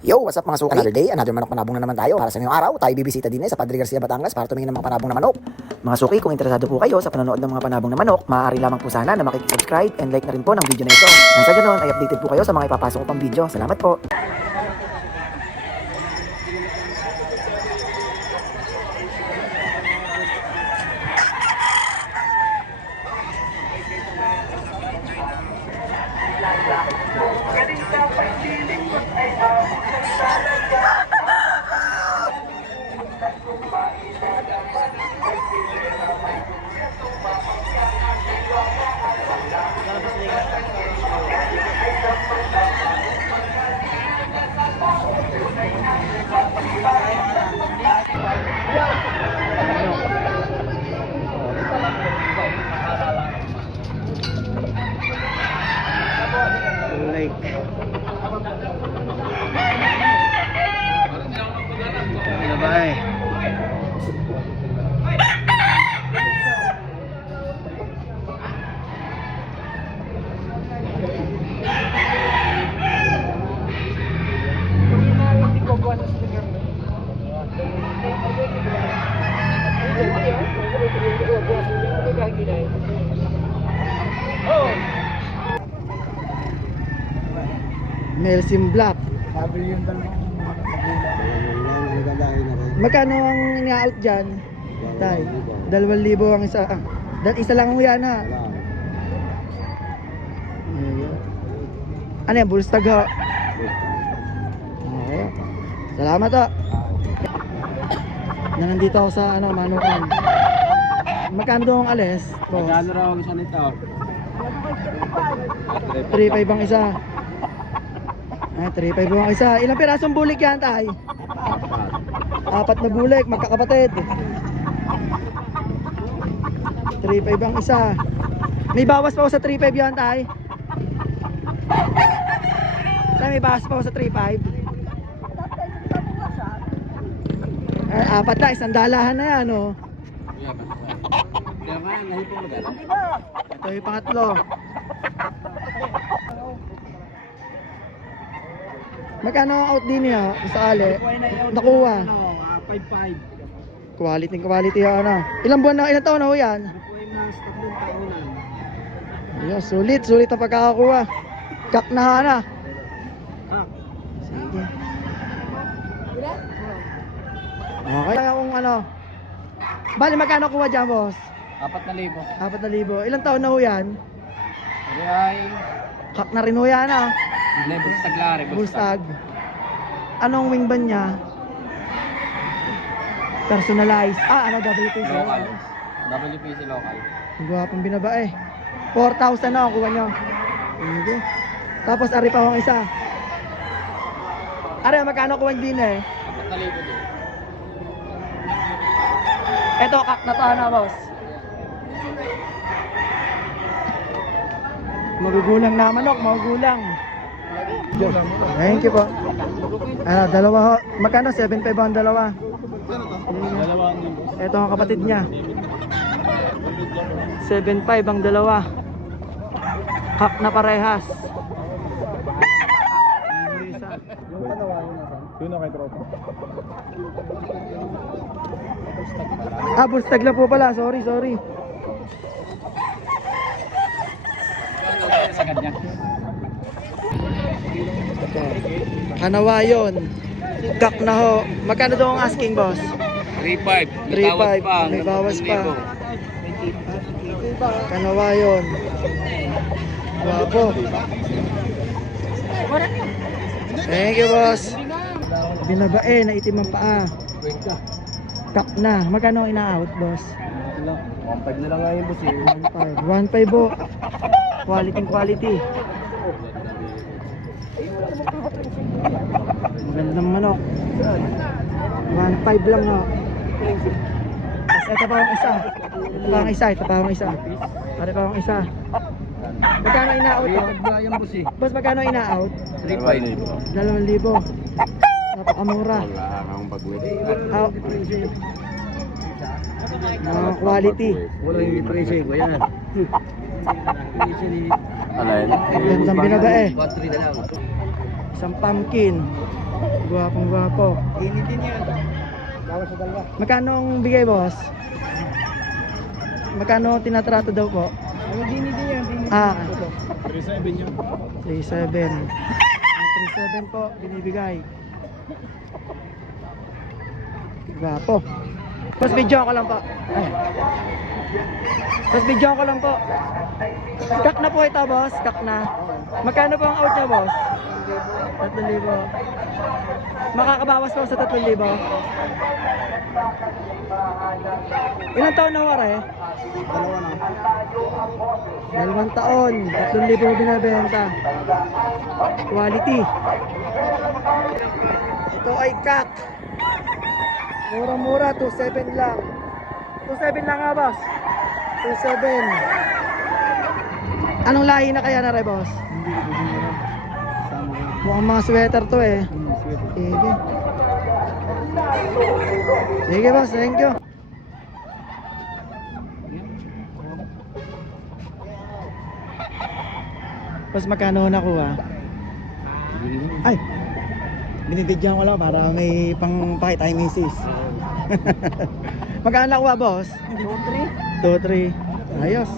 Yo, what's up mga suki? Another day, another manok panabong na naman tayo. Para sa ngayong araw, tayo bibisita din sa Padre Garcia, Batangas para tumingin ng mga panabong na manok. Mga suki, kung interesado po kayo sa panonood ng mga panabong na manok, maaari lamang po sana na makikisubscribe and like na rin po ng video na ito. Nang sa ganoon ay updated po kayo sa mga ipapasok ko pang video. Salamat po. Nelson Black. Sabi yung dalawang Magkano ang ina-out dyan? Tay, 2,000 ang isa. Isa lang ang yan ha. Ano yan? Bulstag ho. Okay. Salamat ho. Na nandito ako sa Manukan. Magkano doon ang alis? Magkano raw ang isa nito? 3,500 ang isa. 3,500 ang isa. Ilang pirasong bulik yan, tay? 4 na bulik, magkakapatid. 3,500 ang isa. May bawas pa ako sa 3,500 yan, tay? Tay, may bawas pa ako sa 3,500. 4 na, isang dalahan na yan, oh. Kaya nga, nahipin mo gano'n? Ito yung pangatlo. Magkano ang out din niya? Sa ali? Nakuha. 5-5. Quality yan. Ilang buwan na, ilang taon na ho yan? Nakuha na sa 3 taonan. Ayun, sulit ang pagkakakuha. Kak na na. Sige. Okay. Kaya kung bali magkano kuha dyan, boss? 4,000. 4,000. Ilang taon na ho yan? Hindi ay... Kak na rin ho yan, Hindi, bustag lari. Bulstag. Anong wing ban niya? Personalized. WPC. Local. WPC local. Ang gwapong binabae. 4,000 na ang kuha nyo. Hindi. Tapos ari pa ang isa. Ari, magkano kuha din eh? 4,000 din. Eto, kak na to boss. Magugulang na manok, magugulang. Thank you po. Dalawa ho. Magkano? 7,500 ang dalawa. Ito ang kapatid niya. 7,500 ang dalawa. Kak na parehas. Yun na kay tropa. Bulstag lang po pala. Sorry. Sagad niya. Kanawayon. Kak na ho. Magkano daw ang asking, boss? 3,500. 3,500. May bawas pa. Kanawayon. Guwapo. Thank you, boss. Binabae na itim ang paa. Kak na. Magkano ang ina-out, boss? 1,500 na lang ngayon, boss. 1,500 po. Quality. Magandang manok. 1,500 lang ho. Tapos ito pa ang isa. Ito pa ang isa. Pare pa ang isa. Magkano ina-out? Yan, boss. Boss, magkano ina-out? 3,500. 2,000. Napakamura. Wala kang bagwit. Quality. Wala yung presyo ko yan. Alay. Gandang binabae. 1,300 na lang. Isang pumpkin. Gwapong gwapo. Init din yan. Bawas sa dalawa. Magkano ang bigay, boss? Magkano ang tinatrato daw po? Ang dinit din yan. Ah, 37 yun. 37. Ang 37 po, binibigay. Gwapo. Boss, video ko lang po. Boss, video ko lang po. Kak na po ito, boss. Kak na. Magkano po ang out niya, boss? 3,000. Makakabawas po sa 3,000. Ilang taon na wala eh? Dalawa na. 2 taon. 3,000 binabenta. Quality. Ito ay kak. Mura-mura, 2,700 lang. 2,700 lang nga, boss. 2,700. Anong lahi na kaya na rin, boss? Mukhang mga sweater to eh. Sige. Sige, boss. Thank you. Boss, magkano nakuha? Ay! Binibigyan ko lang para may pangpakita kay misis. Magkano nakuha, boss? 2-3. 2-3. Ayos.